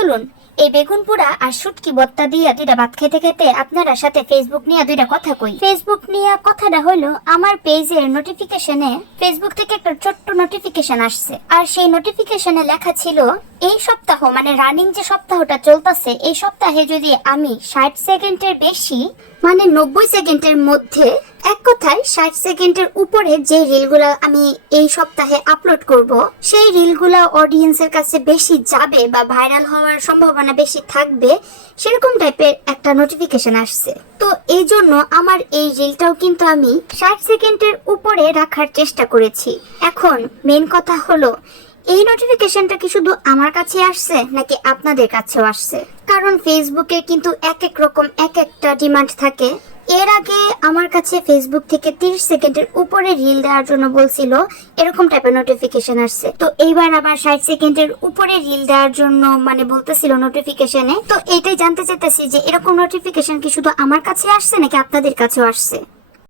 চলুন এই বেগুন পোড়া আর শুটকি ভর্তা দিয়ে দুইটা ভাত খেতে খেতে আপনারা সাথে ফেসবুক নিয়ে দুইটা কথা কই। ফেসবুক নিয়ে কথাটা হলো, আমার পেজের নোটিফিকেশনে ফেসবুক থেকে একটা ছোট্ট নোটিফিকেশন আসছে, আর সেই নোটিফিকেশনে লেখা ছিল এই সপ্তাহ মানে রানিং যে সপ্তাহটা চলতেছে এই সপ্তাহে যদি আমি 60 সেকেন্ডের বেশি মানে 90 সেকেন্ডের মধ্যে, এক কথায় 60 সেকেন্ডের উপরে যে রিলগুলা আমি এই সপ্তাহে আপলোড করব সেই রিলগুলা অডিয়েন্সের কাছে বেশি যাবে বা ভাইরাল হওয়ার সম্ভাবনা বেশি থাকবে, সেরকম টাইপের একটা নোটিফিকেশন আসছে। তো এই জন্য আমার এই রিলটাও কিন্তু আমি 60 সেকেন্ডের উপরে রাখার চেষ্টা করেছি। এখন মেন কথা হলো, এই নোটিফিকেশনটা কি শুধু আমার কাছে আসছে নাকি আপনাদের কাছেও আসছে? কারণ ফেসবুকে কিন্তু এক এক রকম এক একটা ডিমান্ড থাকে। এর আগে আমার কাছে ফেসবুক থেকে 30 সেকেন্ডের উপরে রিল দেওয়ার জন্য বলছিল, এরকম টাইপের নোটিফিকেশন আসছে। তো এইবার আবার 60 সেকেন্ডের উপরে রিল দেওয়ার জন্য মানে বলতেছিল নোটিফিকেশনে। তো এটাই জানতে চাইতেছি যে এরকম নোটিফিকেশন কি শুধু আমার কাছে আসছে নাকি আপনাদের কাছেও আসছে?